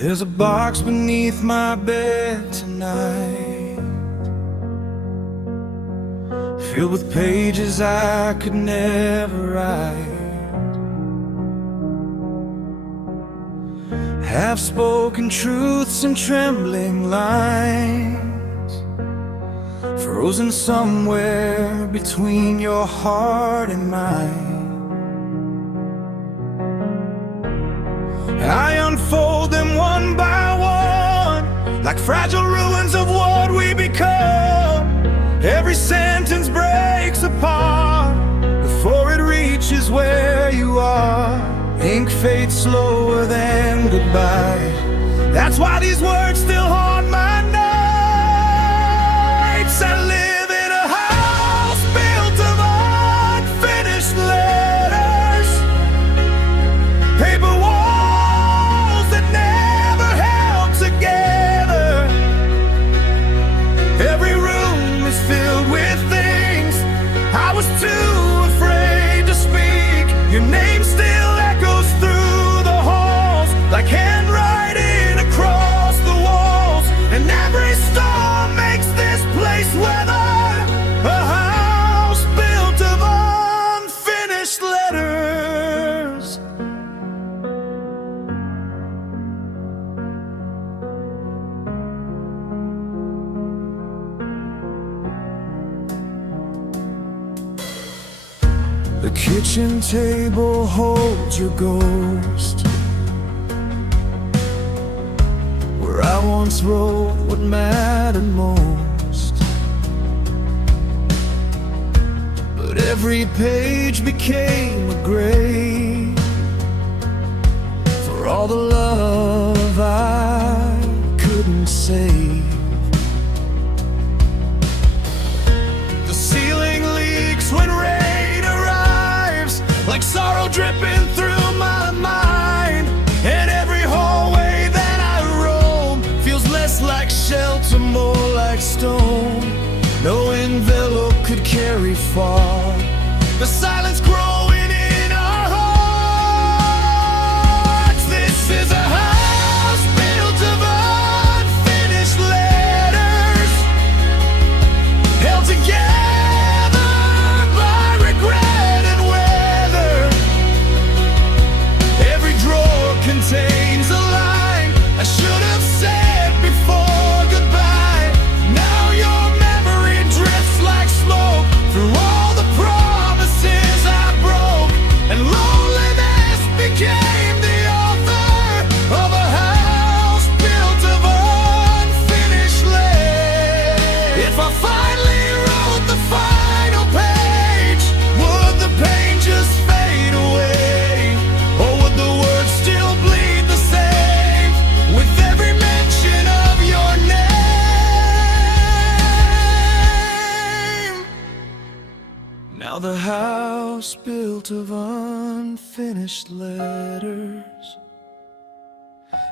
There's a box beneath my bed tonight, filled with pages I could never write, half-spoken truths and trembling lines, frozen somewhere between your heart and mine. I unfold them one by one, like fragile ruins of what we become. Every sentence breaks apart before it reaches where you are. Ink fades slower than goodbye. That's why these words still haunt my nights. I live in a house built of unfinished letters, paper walls that never held together. Every room is filled with things I was too afraid to speak. Your name still echoes through the halls like handwriting across the walls, and every storm makes this place weather. A house built of unfinished letters. The kitchen table holds your ghost, where I once wrote what mattered most. But every page became a grave for all the love I couldn't save. The ceiling leaks when rain arrives, like sorrow dripping through my mind. And every hallway that I roam feels less like shelter, more like stone. No envelope could carry far the silence growing in our hearts. This is a house built of unfinished letters, held together by regret and weather. Every drawer contains a line I should have said before goodbye. Now your memory drifts like smoke through all the promises I broke, and loneliness became the author of a house built of unfinished letters. If I finally wrote the final page, would the pain just fade away, or would the words still bleed the same with every mention of your name? Now the house built of unfinished letters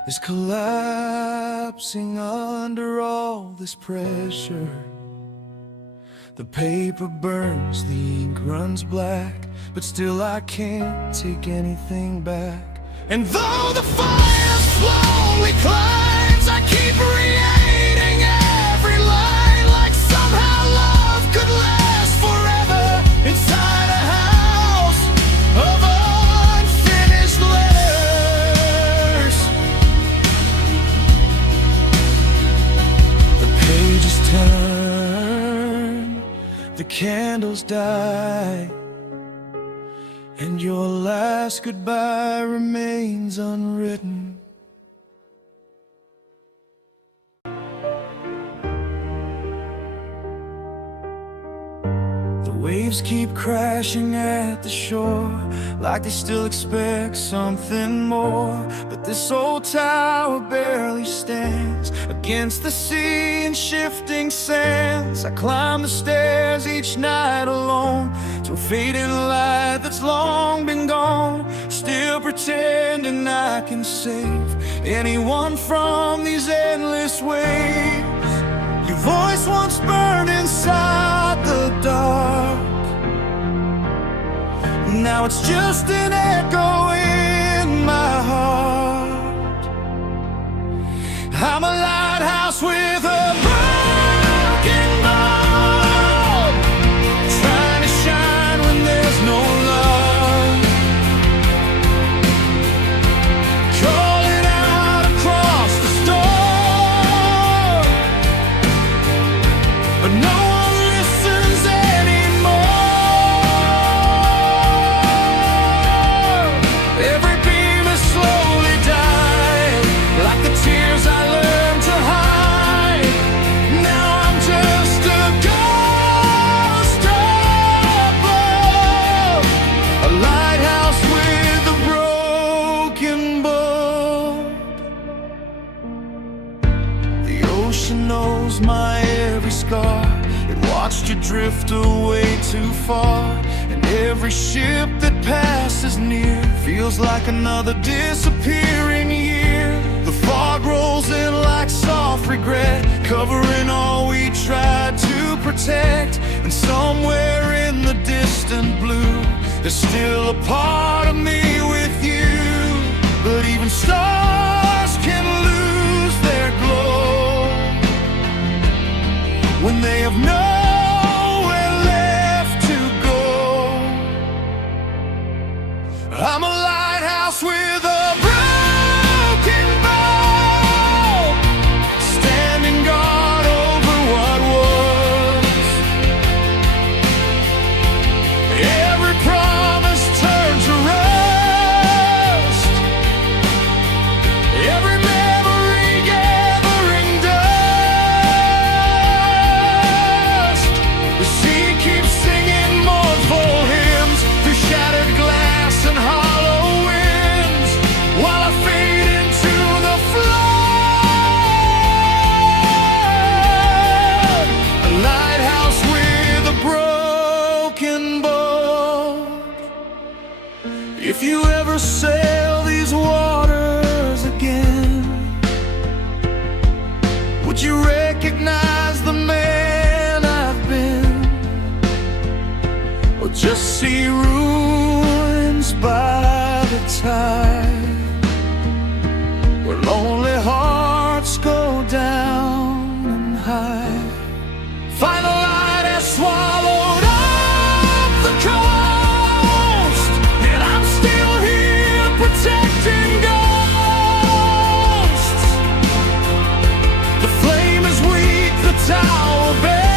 is collapsing under all this pressure. The paper burns, the ink runs black, but still I can't take anything back. And though the fire slowly climbs, I keep creating every line, like somehow love could last forever inside a house of unfinished letters. The pages turn, the candles die, and your last goodbye remains unwritten. The waves keep crashing at the shore, like they still expect something more. But this old tower barely stands against the sea and shifting sands. I climb the stairs each night alone to a faded light that's long been gone, still pretending I can save anyone from these endless waves. Your voice once burned inside the dark, now it's just an echo in my heart. I'm a lighthouse with a broken bulb, trying to shine when there's no love, calling out across the storm, but no one listens anymore. Every beam is slowly dying, like the tears I learned to hide. Now I'm just a ghost above, a lighthouse with a broken bulb. The ocean knows my every scar. It watched you drift away too far, and every ship that passes near feels like another disappearing year. The fog rolls in like soft regret, covering all we tried to protect. And somewhere in the distant blue, there's still a part of me with you. But even stars can lose their glow when they have nowhere left to go. I'm a lighthouse with a broken bulb, standing guard over what was. Every promise turned to rust, every memory gathering dust. The sea keeps singing mournful hymns through shattered glass and hollow winds, while I fade into the flood. A lighthouse with a broken bulb. If you ever sail these waters again, would you recognize the man I've been, or just see ruins by the tide, where lonely hearts go down and hide? Find a light has swallowed up the coast, and I'm still here protecting ghosts. The flame is weak, the tower bends,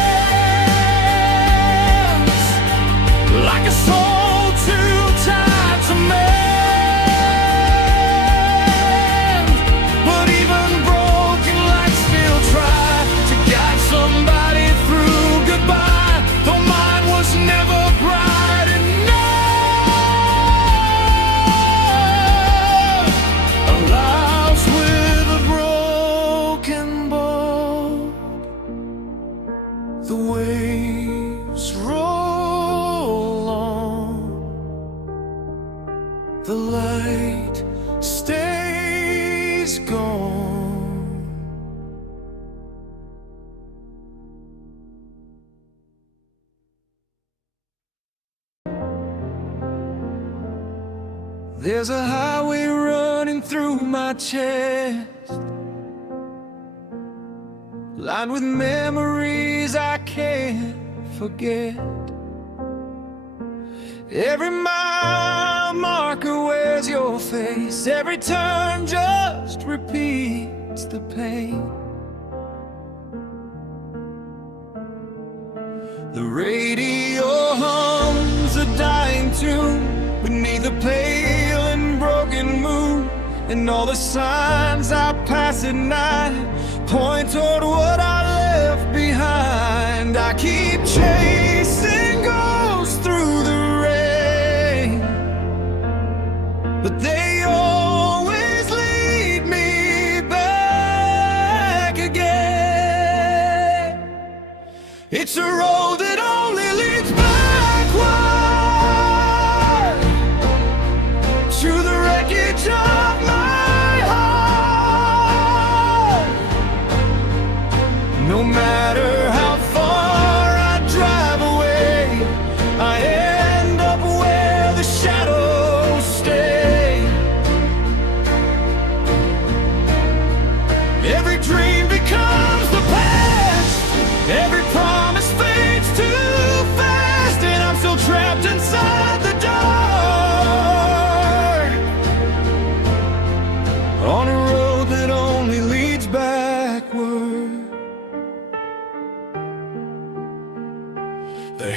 like a soul too tired to mend. But even broken lights still try to guide somebody through goodbye, though mine was never bright enough. A lighthouse with a broken bulb. The waves roll on, the light stays gone. There's a highway running through my chest, lined with memories I can't forget. Every mile marker wears your face, every turn just repeats the pain. The radio hums a dying tune beneath a pale and broken moon, and all the signs I pass at night point toward what I left behind. I keep chasing ghosts through the rain, but they always lead me back again. It's a road that only leads backward to the wreckage of my heart. No matter how far I drive away, I end up where the shadows stay.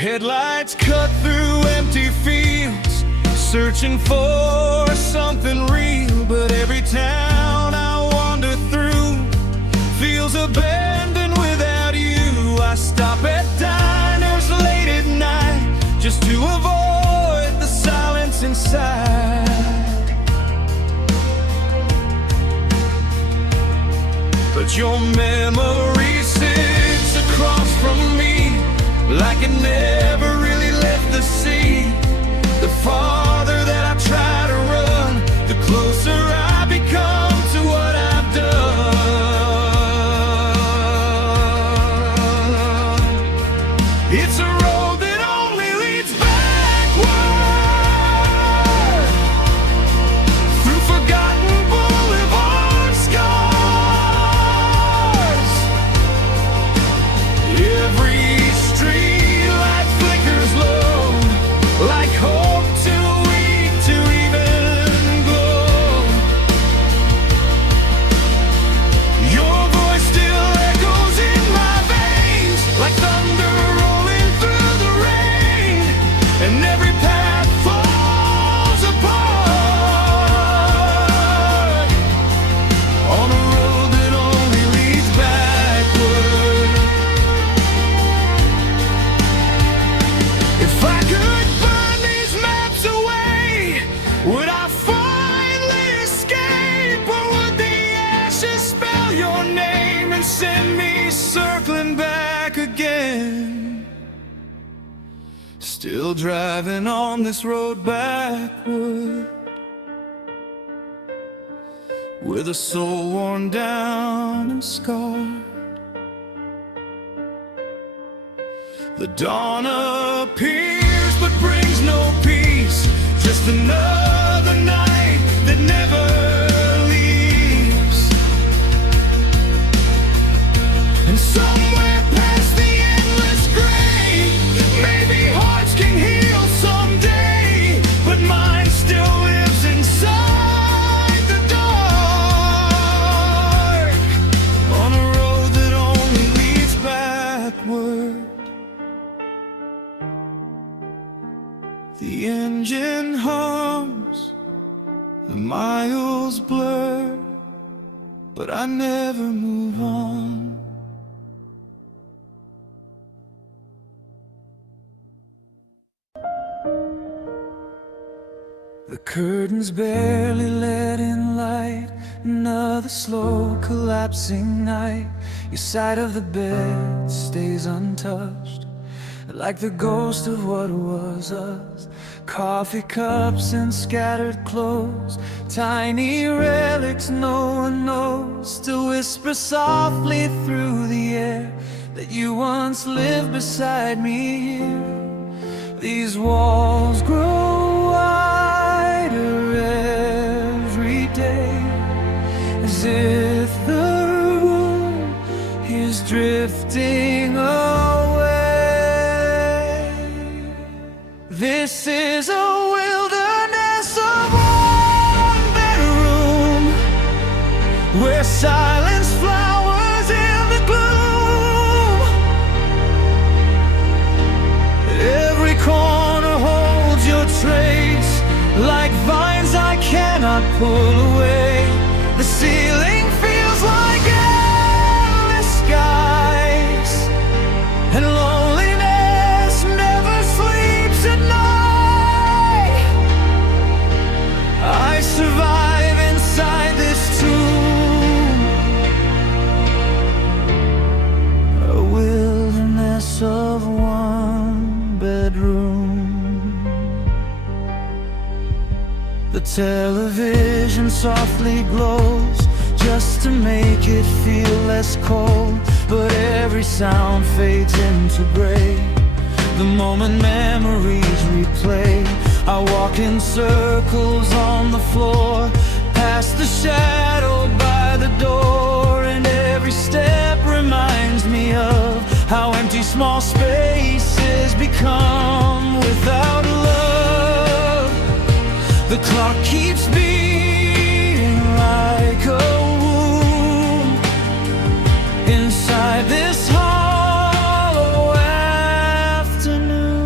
Headlights cut through empty fields, searching for something real. But every town I wander through feels abandoned without you. I stop at diners late at night just to avoid the silence inside. But your memory sits across from me like it never really left the sea. The farther that I try to run, the closer I become to what I've done. It's a road that only leads backward, through forgotten boulevard scars. Every street light flickers low, like hope too weak to even glow. Your voice still echoes in my veins, like thunder rolling through the rain. And every path falls apart on a road that only leads backward. If I could burn these maps away, would I finally escape? Or would the ashes spell your name and send me circling back again? Still driving on this road backward, with a soul worn down and scarred. The dawn appears but brings no peace, just another night that never leaves. And somewhere past the endless gray, maybe hearts can heal someday, but mine still lives inside the dark, on a road that only leads backward. The engine hums, the miles blur, but I never move on. The curtains barely let in light, another slow collapsing night. Your side of the bed stays untouched, like the ghost of what was us. Coffee cups and scattered clothes, tiny relics no one knows, still whisper softly through the air that you once lived beside me here. These walls grow wider every day, as if the room is drifting away. This is a wilderness of one bedroom, where silence flowers in the gloom. Every corner holds your trace, like vines I cannot pull away. The ceiling feels like endless skies, and loneliness never sleeps at night. I survive inside this tomb, a wilderness of one bedroom. The television softly glows, just to make it feel less cold, but every sound fades into gray the moment memories replay. I walk in circles on the floor, past the shadow by the door, and every step reminds me of how empty small spaces become without love. The clock keeps beating like a womb inside this hollow afternoon.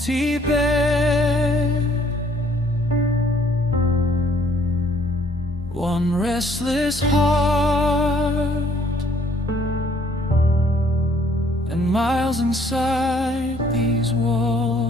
empty bed. One restless heart and miles inside these walls.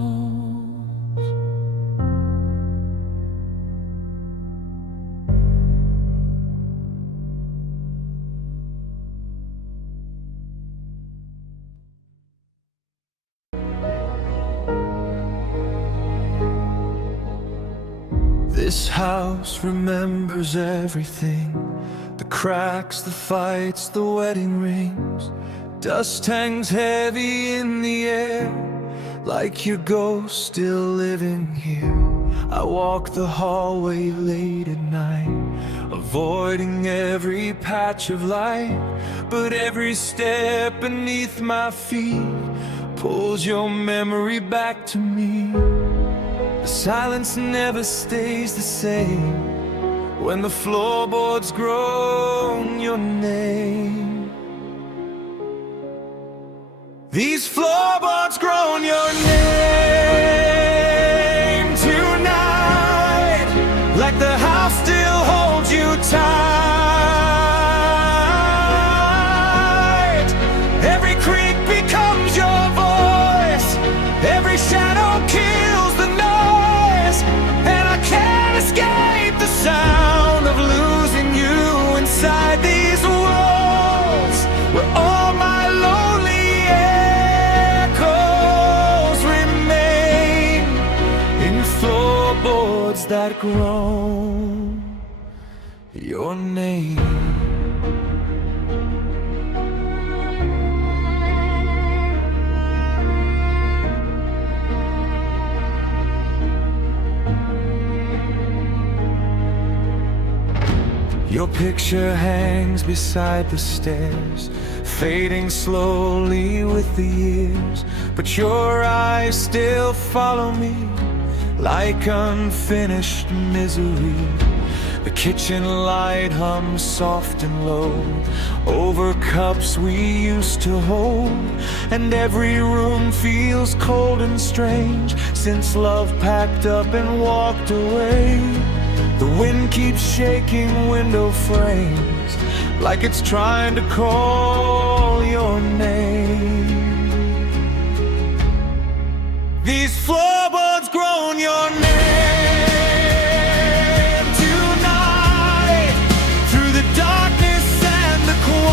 This house remembers everything, the cracks, the fights, the wedding rings. Dust hangs heavy in the air, like your ghost still living here. I walk the hallway late at night, avoiding every patch of light, but every step beneath my feet pulls your memory back to me. The silence never stays the same when the floorboards groan your name. These floorboards groan your name tonight, like the house still holds you tight. Every creak becomes your voice, every shadow kills the noise, and I can't escape the sound of losing you inside these walls, where all my lonely echoes remain in floorboards that groan your name. Your picture hangs beside the stairs, fading slowly with the years, but your eyes still follow me like unfinished misery. The kitchen light hums soft and low over cups we used to hold, and every room feels cold and strange since love packed up and walked away. The wind keeps shaking window frames like it's trying to call your name. These floorboards groan your name tonight, through the darkness and the quiet.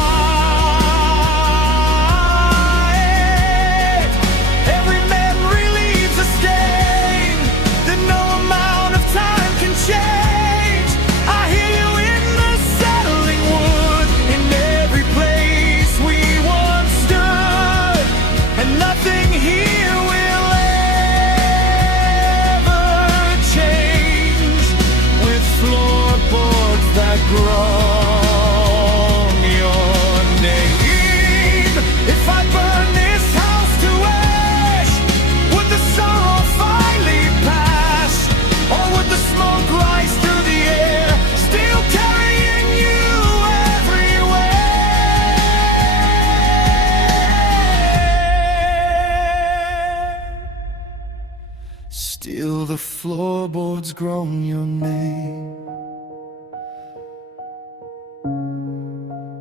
Every memory leaves a stain that no amount of time can change. I hear you in the settling wood, in every place we once stood, and nothing here will ever change. With floorboards that groan your name. If I burn this house to ash, would the sorrow finally pass, or would the smoke rise through the air, still carrying you everywhere? Still the floorboards groan your name,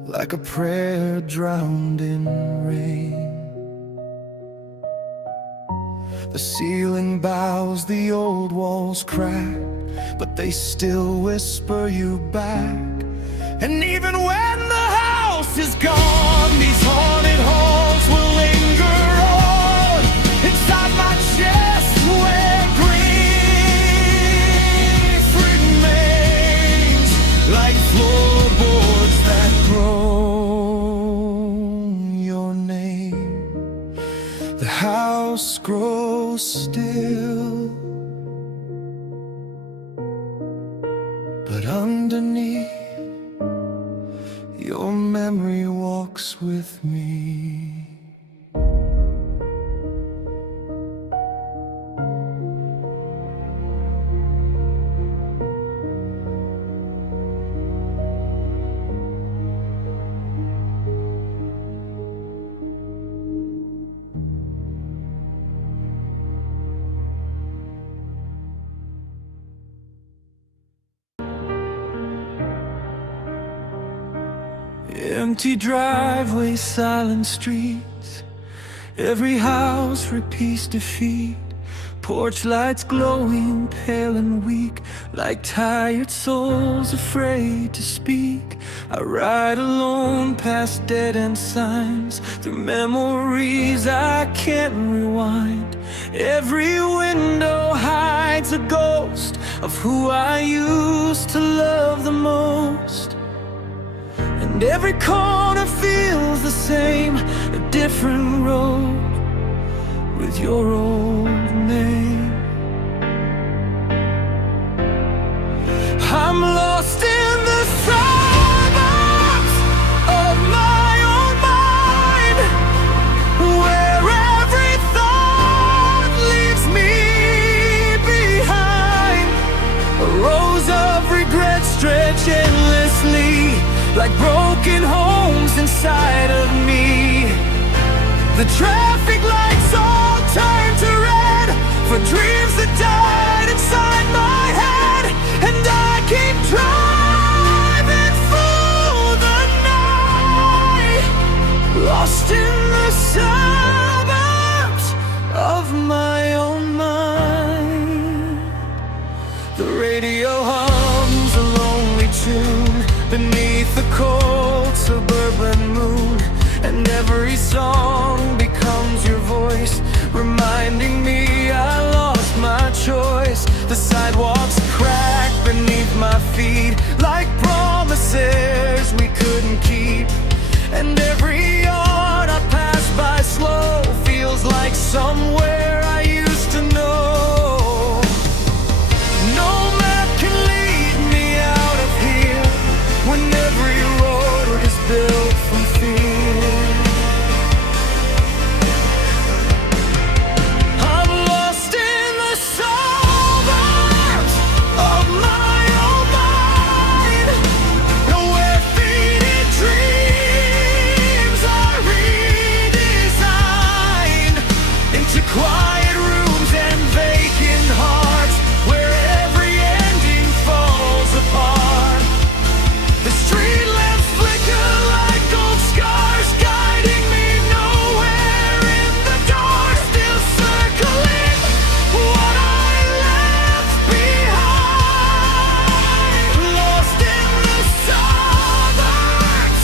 like a prayer drowned in rain. The ceiling bows, the old walls crack, but they still whisper you back. And even when the house is gone, these haunted halls will linger on inside my chest, where grief remains like floorboards that groan your name. The house grows still, but underneath, your memory walks with me. Empty driveways, silent streets, every house repeats defeat. Porch lights glowing, pale and weak, like tired souls afraid to speak. I ride alone past dead-end signs, through memories I can't rewind. Every window hides a ghost of who I used to love the most. And every corner feels the same, a different road with your old name. I'm lost in the suburbs of my own mind, where every thought leaves me behind. Rows of regret stretch endlessly, like broken homes inside of me. The traffic lights all turn to red for dreams that died inside my head, and I keep driving through the night, lost in the suburbs of my own mind. The radio hums a lonely tune beneath the cold suburban moon, and every song becomes your voice, reminding me I lost my choice. The sidewalks crack beneath my feet, like promises we couldn't keep. And every yard I pass by slow feels like somewhere I used to know. No map can lead me out of here, when every road is built from fear. I'm lost in the suburbs of my own mind, where faded dreams are redesigned into quiet rooms and vacant hearts, where every ending falls apart. The street lamps flicker like gold scars, guiding me nowhere in the dark, still circling what I left behind. Lost in the suburbs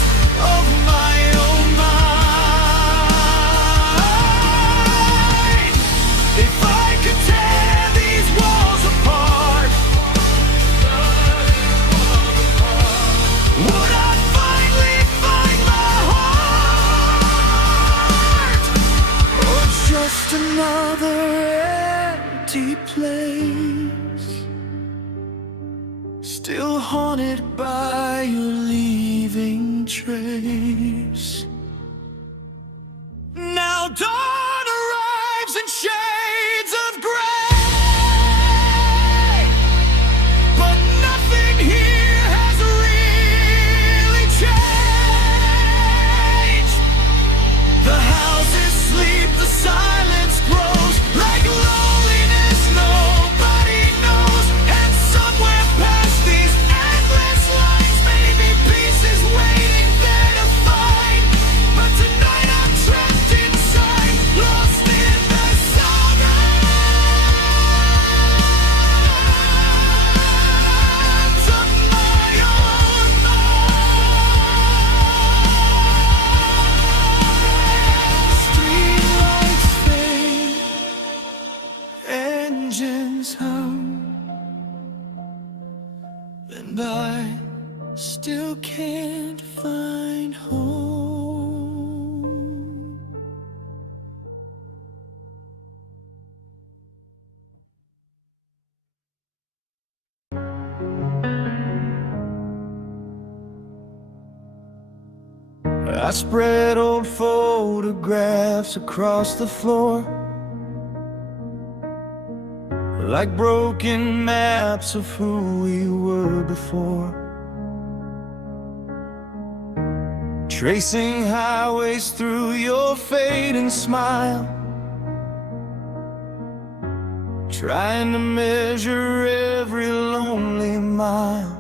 of my own mind. If I could tear these walls apart, would I finally find my heart, or just another empty place, still haunted by your leaving trace? Now dawn arrives in shades of gray, but nothing here has really changed. The houses sleep, the silence grows, like loneliness nobody knows. And somewhere past these endless lines, maybe peace is waiting there to find. But tonight I'm trapped inside, lost in the suburbs of my own mind. Streetlights fade, engines hum, and I still can't find home. I spread old photographs across the floor, like broken maps of who we were before. Tracing highways through your fading smile, trying to measure every lonely mile.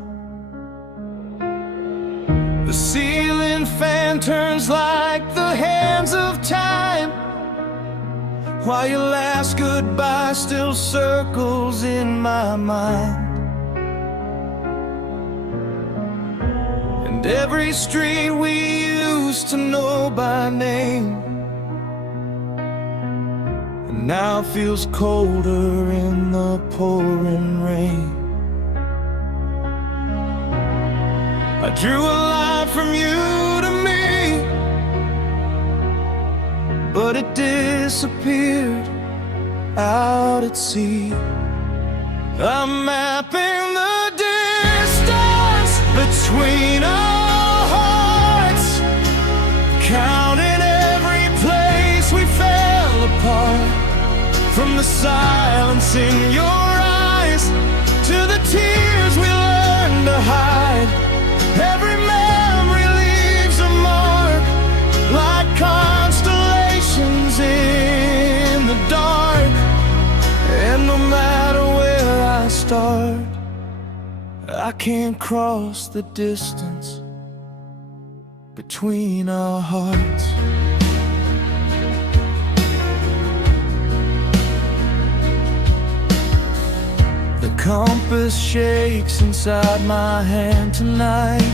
The ceiling ceiling fan turns like the hands of time, while your last goodbye still circles in my mind. And every street we used to know by name now feels colder in the pouring rain. I drew a line from you to me, but it disappeared out at sea. I'm mapping the distance between our hearts, counting every place we fell apart. From the silence in your eyes to the tears we learned to hide, every memory leaves a mark like constellations in the dark. And no matter where I start, I can't cross the distance between our hearts. The compass shakes inside my hand tonight,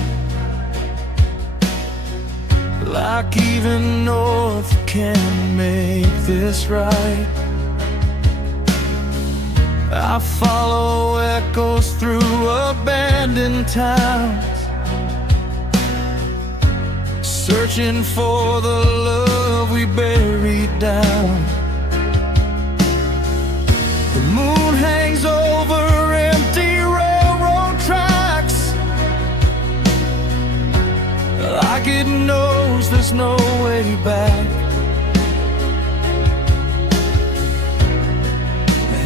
like even north can make this right. I follow echoes through abandoned towns, searching for the love we buried down. The moon hangs over empty railroad tracks, like it knows there's no way back.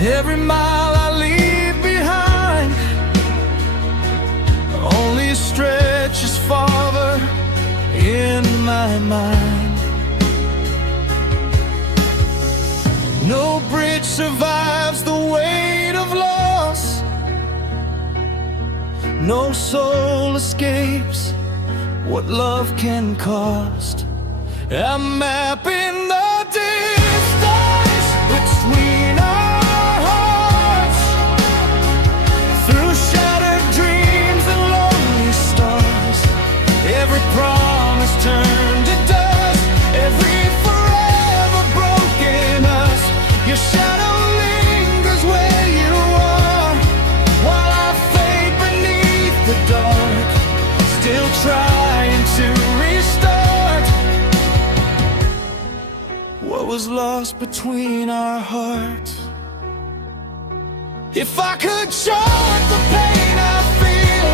Every mile I leave behind only stretches farther in my mind. No bridge survives the weight of loss, no soul escapes what love can cost. I'm mapping the distance between our hearts, through shattered dreams and lonely stars. Every promise turned to dust, every forever broken us. Your shadow lingers where you are, while I fade beneath the dark, still trying to restart what was lost between our hearts. If I could short the pain I feel,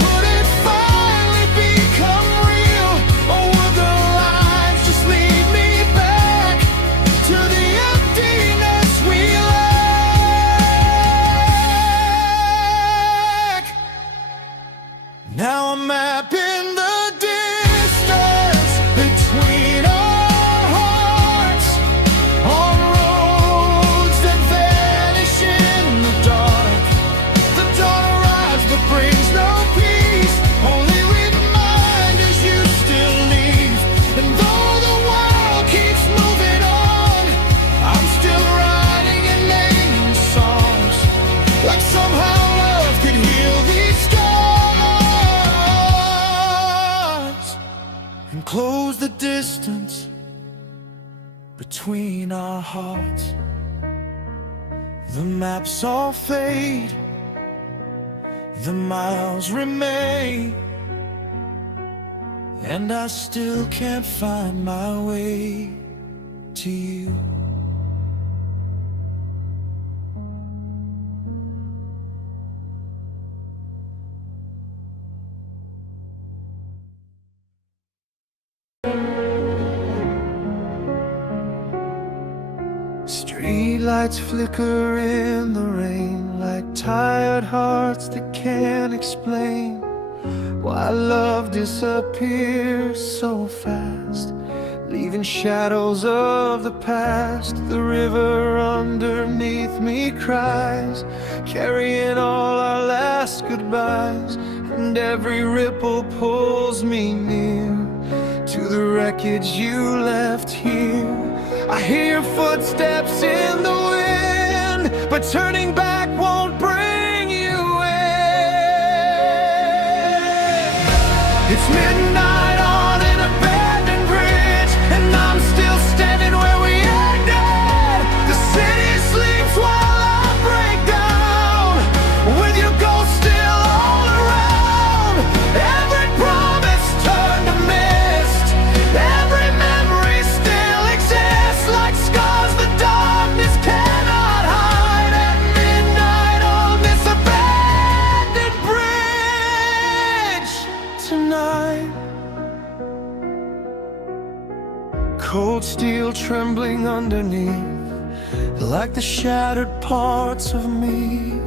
would it finally become real? Or would the lines just lead me back to the emptiness we lack? Now I'm mapping the distance between our hearts, on roads that vanish in the dark. The dawn arrives but brings no peace, only reminders you still leave. And though the world keeps moving on, I'm still writing your name in songs, like somehow love could heal these scars and close the distance between our hearts. The maps all fade, the miles remain, and I still can't find my way to you. Streetlights flicker in the rain, like tired hearts that can't explain why love disappears so fast, leaving shadows of the past. The river underneath me cries, carrying all our last goodbyes, and every ripple pulls me near to the wreckage you left here. I hear your footsteps in the wind, but turning back won't bring you in. It's midnight on an abandoned bridge, and I'm still standing where we ended. The city sleeps while I break down, with your ghost still all around. Every promise turned to mist, every memory still exists like scars the darkness cannot hide. At midnight on this abandoned bridge tonight, cold steel trembling underneath, like the shattered parts of me.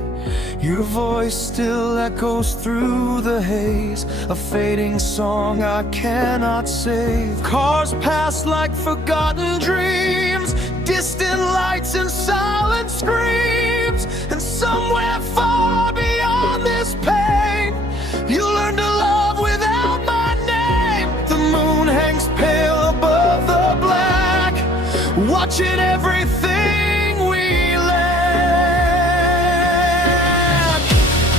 Your voice still echoes through the haze, a fading song I cannot save. Cars pass like forgotten dreams, distant lights and silent screams. And somewhere far beyond this pain, you learn to love without my name. The moon hangs pale above the black, watching everything we lack.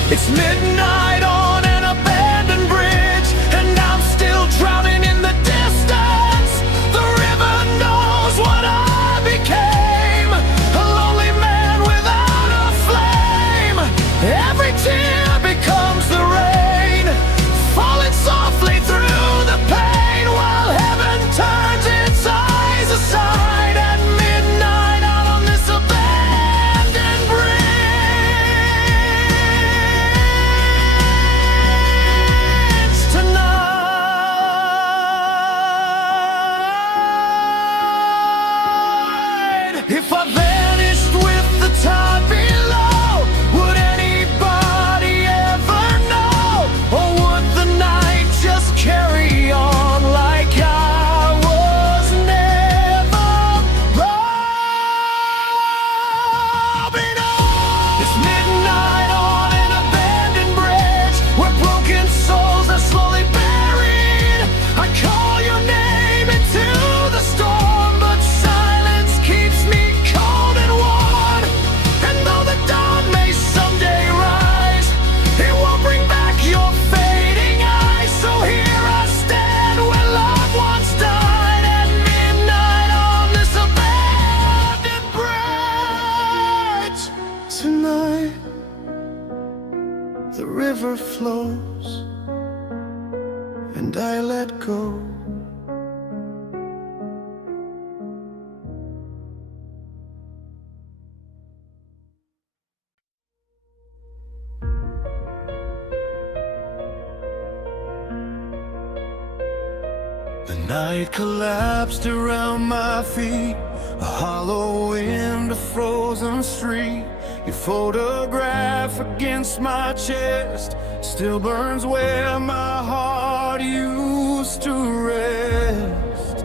It's midnight on an abandoned bridge, and I'm still drowning in the distance. The river knows what I became, a lonely man without a flame. Every tear becomes the rain, falling softly through the pain, while heaven turns its eyes aside. At midnight out on this abandoned bridge tonight. If I vanished with the tide below, would anybody ever know? Or would the night just carry on like I was never robbing on? It's midnight on an abandoned bridge, where broken souls are slowly buried. I call your name into the storm, but silence keeps me cold and warm. And though the dawn may someday rise, it won't bring back your fading eyes. So here I stand where love once died. At midnight on this abandoned bridge tonight, the river flows and I let go. The night collapsed around my feet, a hollow wind, a frozen street. Your photograph against my chest still burns where my heart used to rest.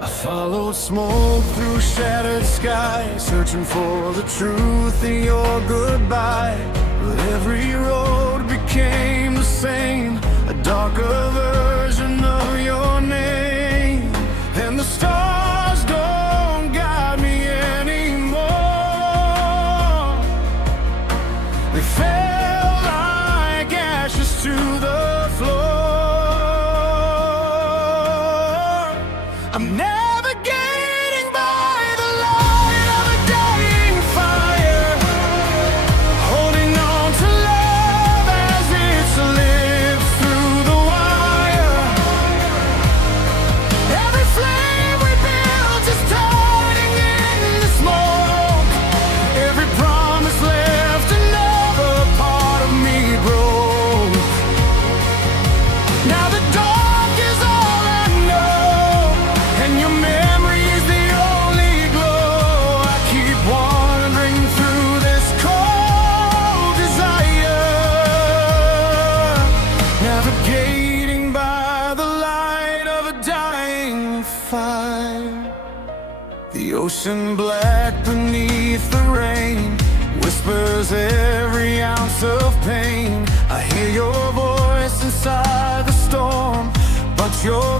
I followed smoke through shattered skies, searching for the truth in your goodbye. But every road became the same, a darker version of your name. And the stars don't guide me anymore, they fell like ashes to the floor. I'm navigating by the light of a dying fire, holding on to love as it slips through the wire. Every flame we built is turning into smoke, every promise left another part of me broke. Now the dark is all I know, and your memory is the only glow. I keep wandering through this cold desire, navigating by the light of a dying fire. The ocean black beneath the rain whispers every ounce of pain. I hear your voice inside the storm, but your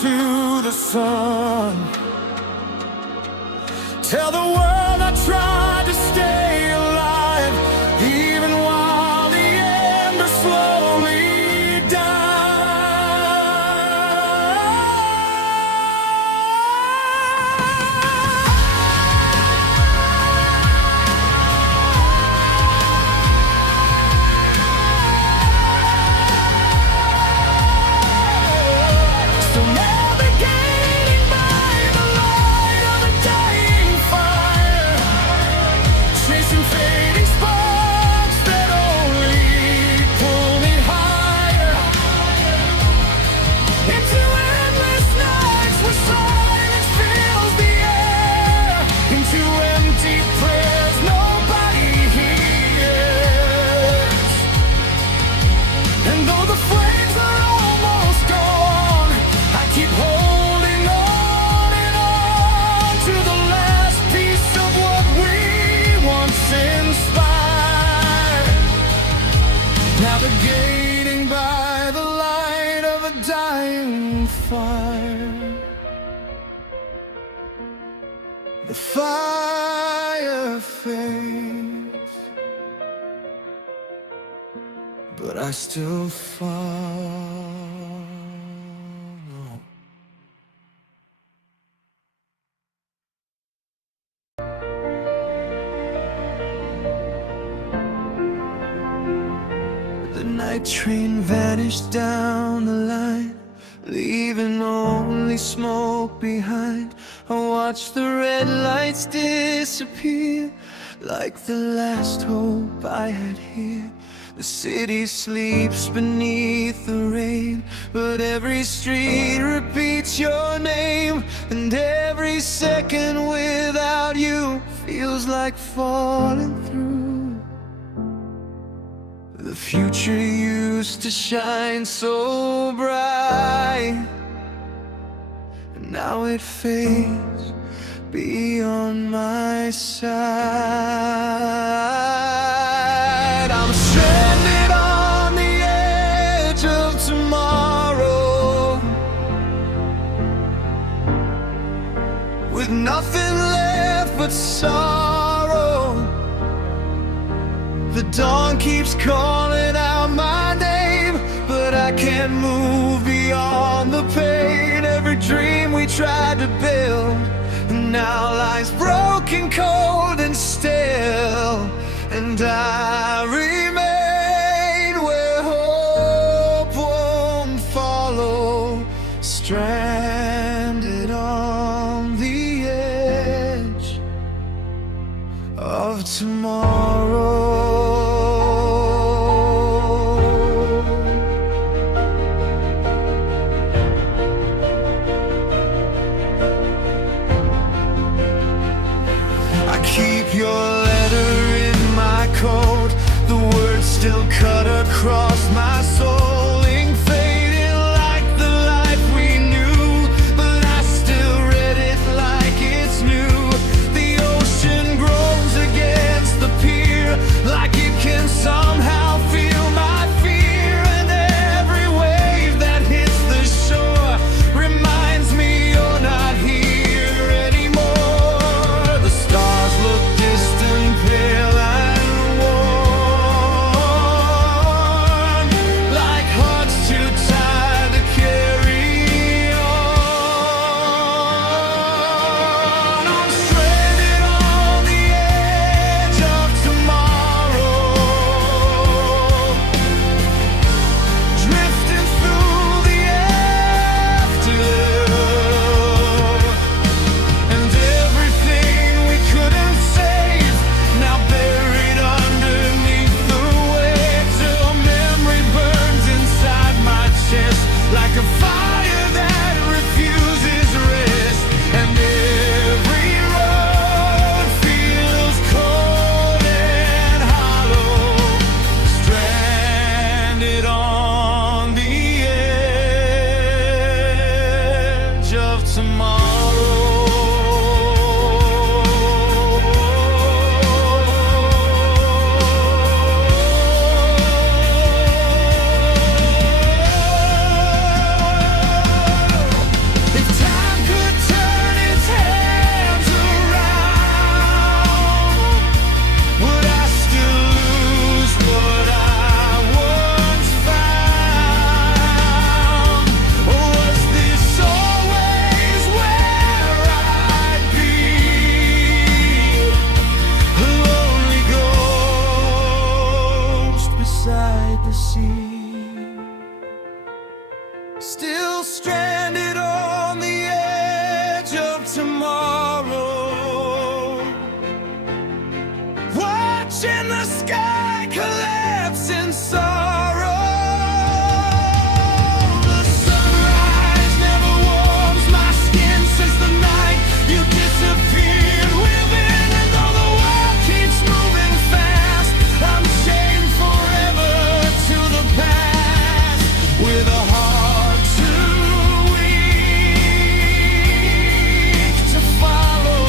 to the sun. Tell the world I tried to stay alive, even while the embers slowly die. So navigating by the light of a dying fire, chasing fading sparks that only pull me higher, into endless nights where silence fills the air, into empty prayers nobody hears. And though the flames are almost gone, I keep holding on and on to the last piece of what we once inspired. Navigating by the light of a dying fire. The fire fades, but I still follow. The night train vanished down the line, leaving only smoke behind. I watched the red lights disappear, like the last hope I had here. The city sleeps beneath the rain, but every street repeats your name, and every second without you feels like falling through. The future used to shine so bright, and now it fades beyond my sight. I'm stranded on the edge of tomorrow, with nothing left but sorrow. The dawn keeps calling out my name, but I can't move beyond the pain. Every dream we tried to build now lies broken, cold and still, and I remain where hope won't follow, stranded on the edge of tomorrow. Keep your letter in my coat, the word still stranded on the edge of tomorrow, watching the sky collapse in sorrow. The sunrise never warms my skin since the night you disappeared within. And though the world keeps moving fast, I'm chained forever to the past, with a heart too weak to follow,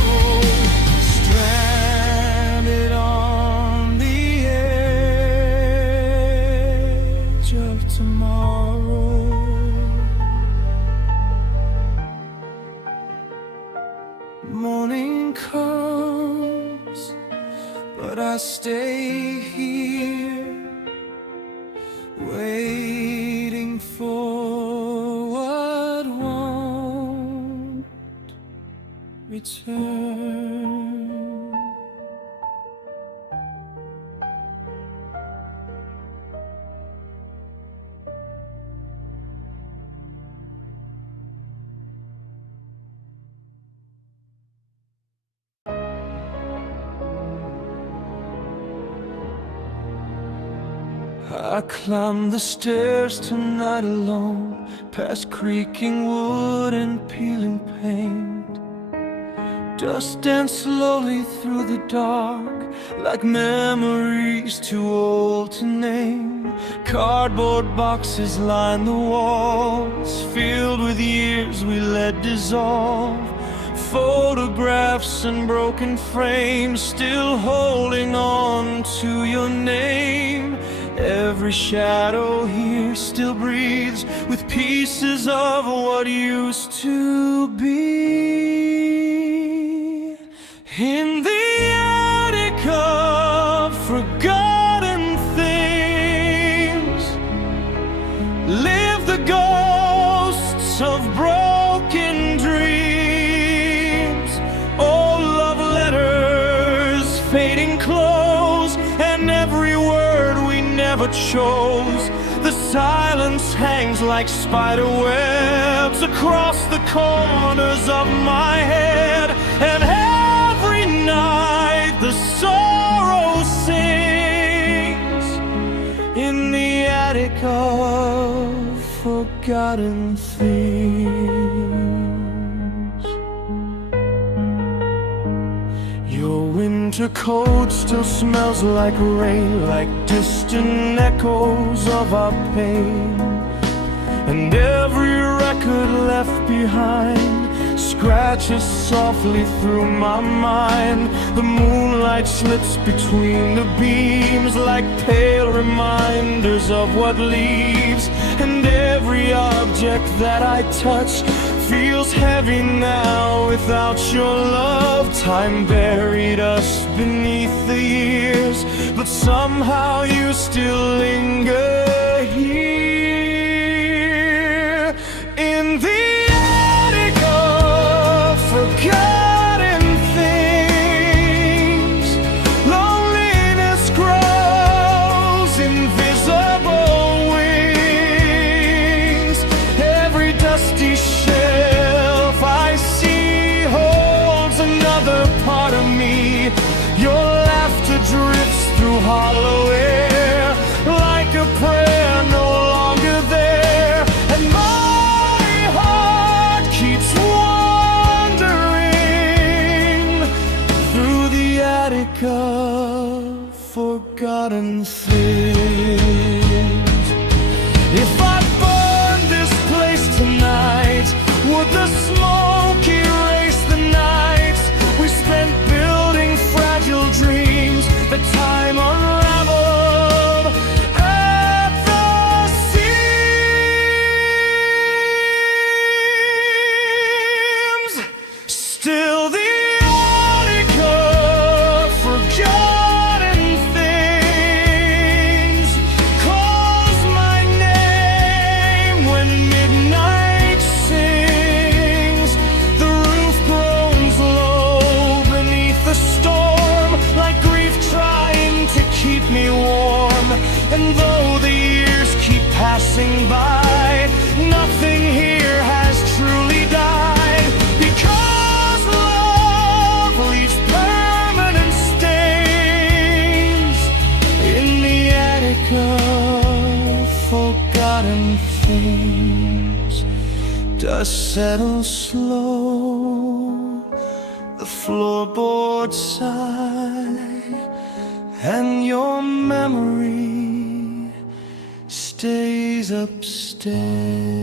stranded on the edge of tomorrow. Morning comes, but I stay here, waiting for what won't return. I climb the stairs tonight alone, past creaking wood and peeling paint. Dust dance slowly through the dark, like memories too old to name. Cardboard boxes line the walls, filled with years we let dissolve. Photographs and broken frames, still holding on to your name. Every shadow here still breathes with pieces of what used to be. In the attic of forgotten things live the ghosts of broken dreams. Old love letters, fading clothes, and every word we never chose. The silence hangs like spider webs across the corners of my head, and every night the sorrow sings in the attic of forgotten things. Your winter coat still smells like rain, like distant echoes of our pain. And every record left behind scratches softly through my mind. The moonlight slips between the beams like pale reminders of what leaves. And every object that I touch feels heavy now without your love. Time buried us beneath the years, but somehow you still linger here in the attic of forgotten things. Loneliness grows invisible wings. Every dusty shelf I see holds another part of me. Your laughter drifts through hollow air like a prayer no longer there. And my heart keeps wandering through the attic of forgotten things. If I burn this place tonight, would the smoke erase the nights we spent building fragile dreams that time unraveled at the seams? Still the attic of forgotten things calls my name when midnight sings. The roof groans low beneath the storm, like grief trying to keep me warm. And though the years keep passing by, nothing forgotten things. Dust settles slow, the floorboards sigh, and your memory stays upstairs.